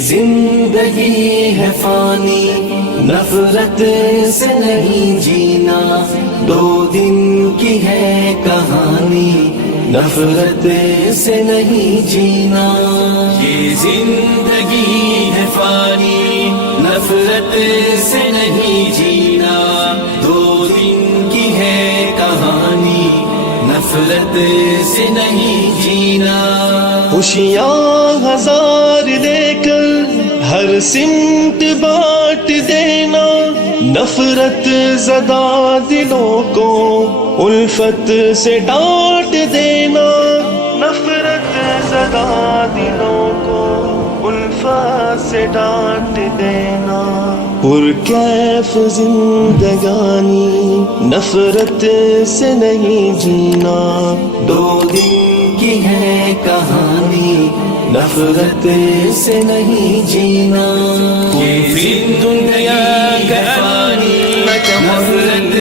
زندگی ہے فانی، نفرت سے نہیں جینا، 2 دن کی ہے کہانی، نفرت سے نہیں جینا۔ یہ زندگی ہے فانی، نفرت سے نہیں جینا، 2 دن کی ہے کہانی، نفرت سے نہیں جینا۔ خوشیاں ہزار لے کر ہر سمت بانٹ دینا، نفرت زدہ دلوں کو الفت سے ڈانٹ دینا، نفرت زدہ دلوں کو الفت سے ڈانٹ دینا۔ پرکیف زندگانی، نفرت سے نہیں جینا، 2 دن کی ہے کہانی، نفرت سے نہیں جینا۔